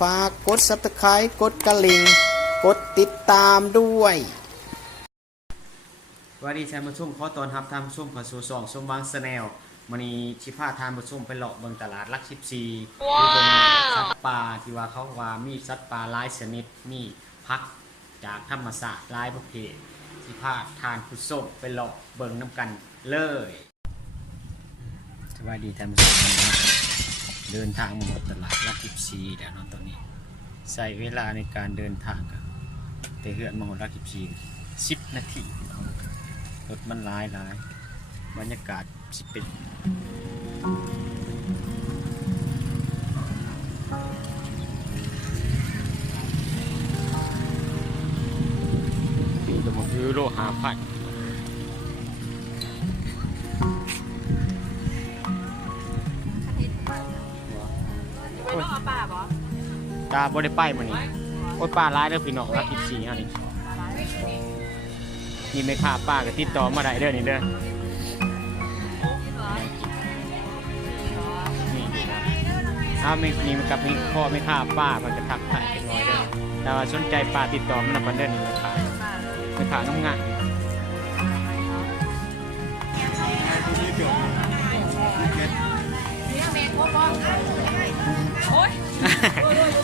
ฝากกด subscribe กดกระลิ่งกดติดตามด้วยสวัสดีท่านผู้ชมขอต้อนรับท่านผู้ชมเข้าสู่ช่องสมหวังแนลมื้อนี้สิพาท่านผู้ชมไปเลาะเบิ่งตลาดหลัก14ว้าวสัตว์ป่าที่ว่าเขาว่ามีสัตว์ป่าหลายชนิดมีพักจากธรรมชาติหลายประเภทสิพาทานผู้ชมไปเลาะเบิ่งนํกันเลยสวัสดีท่านผู้ชมนะครับ เดินทางมาหมดตลาดหลัก14แล้วนาะตอนนี้ใช้เวลาในการเดินทางกันแต่เหือนมาหมดหลัก14 10นาทีรถมันหลายหลายบรรยากาศสิเป็นปีละหมดยูโรหาพัน ตาบ่ได้ไปมื้อนี้โอ้ยป้าร้ายเด้อพี่น้องรัก14เฮานี่นี่ไม่ค่าป้าก็ติดต่อมาได้เด้อนี่เด้อนี่ถ้าไม่นี่มันกับนี่พ่อไม่ค่าป้ามันจะทักทายจักหน่อยเด้อแต่ว่าสนใจป้าติดต่อมันนำบันเด้อนี่ไม่ค่าไม่ค่างามงา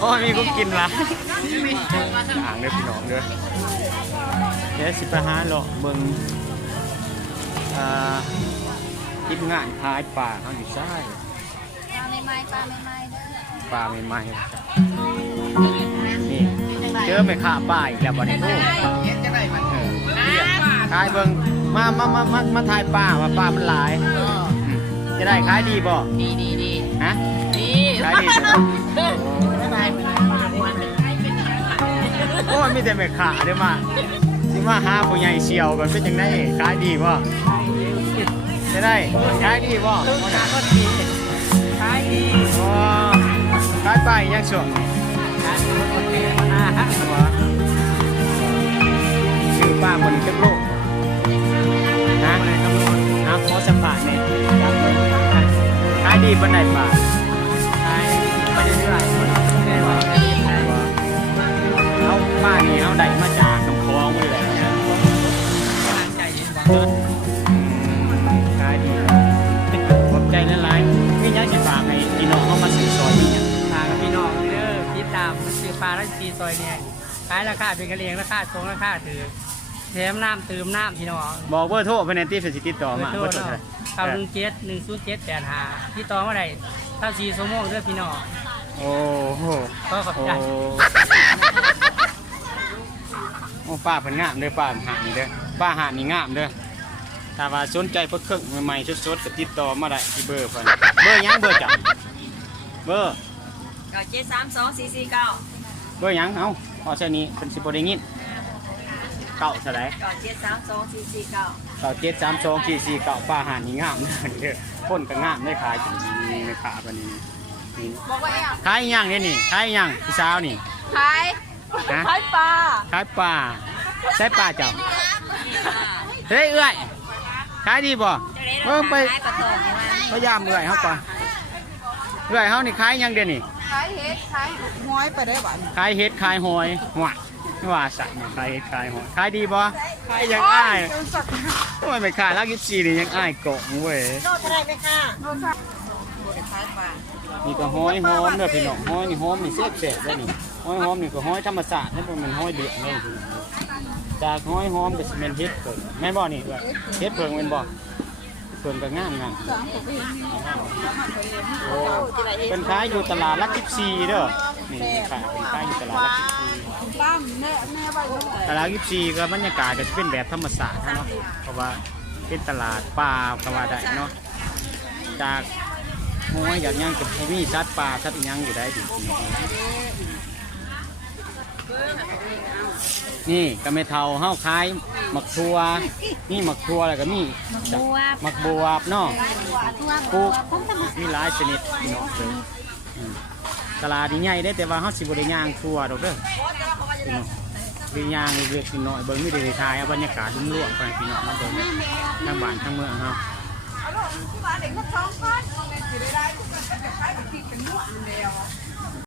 อ้ยมีกุ๊กกินละอ่างเด้อพี่น้องเด้อเดี๋ยวสิไปหาเลาะเบิ่งอ่าทีมงานขายป่าเฮาอยู่ใช่ปลาไม่ไหม้ปลาไม่ไหม้เด้อปลาใหม่ๆนี่เจอไม่ค่าป้าอีกแล้วบัดนี้โอ้เออขายเบิ่งมามามามามาถ่ายป้าว่าป้ามันหลายอืมจะได้ขายดีบ่ดีดีดีฮะดีขายดีจ้ะ โอ้ยมีแต่แม่ขาเด้อมาสิมาหาผู้ใหญ่เชียวกันเป็นจังได๋ขายดีบ่จะได้ขายดีบ่บ่น่ะขายดีอ๋อขายไปยังช่วงชื่อป้าบนเก็บโลกนะนะขอสัมภาษณ์หนี่อยครับขายดีปานใดป้ ซื้อปลาแล้วตีซอยเนี่ยขายราคาเป็นกันเองราคาตรงราคาถือแถมน้ำเติมน้ำพี่น้องบอกเบอร์โทรภายในที่สิติดต่อมาเบอร์โทรเนาะเท่าไหร่เก้าหนึ่งเจ็ดหนึ่งศูนย์เจ็ดแปดห้าที่ต่อมาได้ถ้าสี่ชั่วโมงเด้อพี่น้องโอ้โหก็ขอบใจโอ้ป้าเพิ่นงามเด้อป้าหาดนี่เด้อป้าหาดนี่งามเด้อถ้าว่าสนใจเพิ่นเครื่องใหม่ๆสดๆก็ติดต่อมาได้ที่เบอร์เพิ่นเบอร์ยังเบอร์จ้ะเบอร์เก้าเจ็ดสามสองสี่สี่เก้า เบอร์หยังเอ้าพอเท่านี้เพิ่นสิบ่ได้ยินเก้าเท่าไหร่เก้าเจ็ดสามสองสี่สี่เก้าเก้าเจ็ดสามสองสี่สี่เก้าป้าหาดนี่งามเด้อคนก็งามได้ขายจริงๆในขาเพิ่นนี่นี่บอกว่าอย่างขายอีหยังเนี่ยนี่ขายอีหยังพี่สาวนี่ ขายฮะ ขายปลาขายปลาใส่ปลาเจ้าเฮ้ยเอื้อยขายดีบ่เบิ่งไปขายปลาตองมาพยายามเอื้อยเฮาก่อนเอื้อยเฮานี่ขายหยังเดี๋ยวนี้ขายเห็ดขายห้อยไปได้บ้านขายเห็ดขายหอยหวะว่าสัตว์เนี่ยขายเห็ดขายหอยขายดีบ่ขายยังอ้ายโอ้ยไม่ขายลักยิบซีนี่ยังอ้ายโกงเว้ยโลเท่าไรไหมค่ะโลค่ะขายปลานี่ก็หอยหอมเด้อพี่น้องหอยนี่หอมนี่แซ่บๆเด้อนี่หอยหอมนี่ก็หอยธรรมชาตินี่บ่แม่นหอยเดือดเด้อพี่น้องจากหอยหอมก็สิแม่นเห็ดเพิ่งแม่นบ่นี่เอื้อยเห็ดเพิ่งแม่นบ่เพิ่งก็งามงามโอ้เป็นขายอยู่ตลาดลัก14เด้อนี่ขายเป็นขายอยู่ตลาดลัก14ตั้มแม่แม่ไว้ด้วยตลาดยิปซีก็บรรยากาศก็จะเป็นแบบธรรมศาสตร์เนาะเพราะว่าเป็นตลาดป่าก็ว่าได้เนาะจากห้วยอย่างยังจะมีสัตว์ป่าสัตว์อิหยังอยู่ได้ดีนี่ก็ไม่เท่าเฮาขาย หมักทัวนี่หมักทัวแล้วก็มีหมักบวบเนาะปลูกมีหลายชนิดพี่น้องเลยอืมตลาดนี่ใหญ่ได้แต่ว่าเฮาสิบ่ได้ย่างทัวดอกเด้อพี่น้องวิญญาณเล็กๆน้อยๆเบิ่งไม่ได้ทายเอาบรรยากาศรุ่มร่วมไปพี่น้องมาเบิ่งทั้งบ้านทั้งเมืองเฮา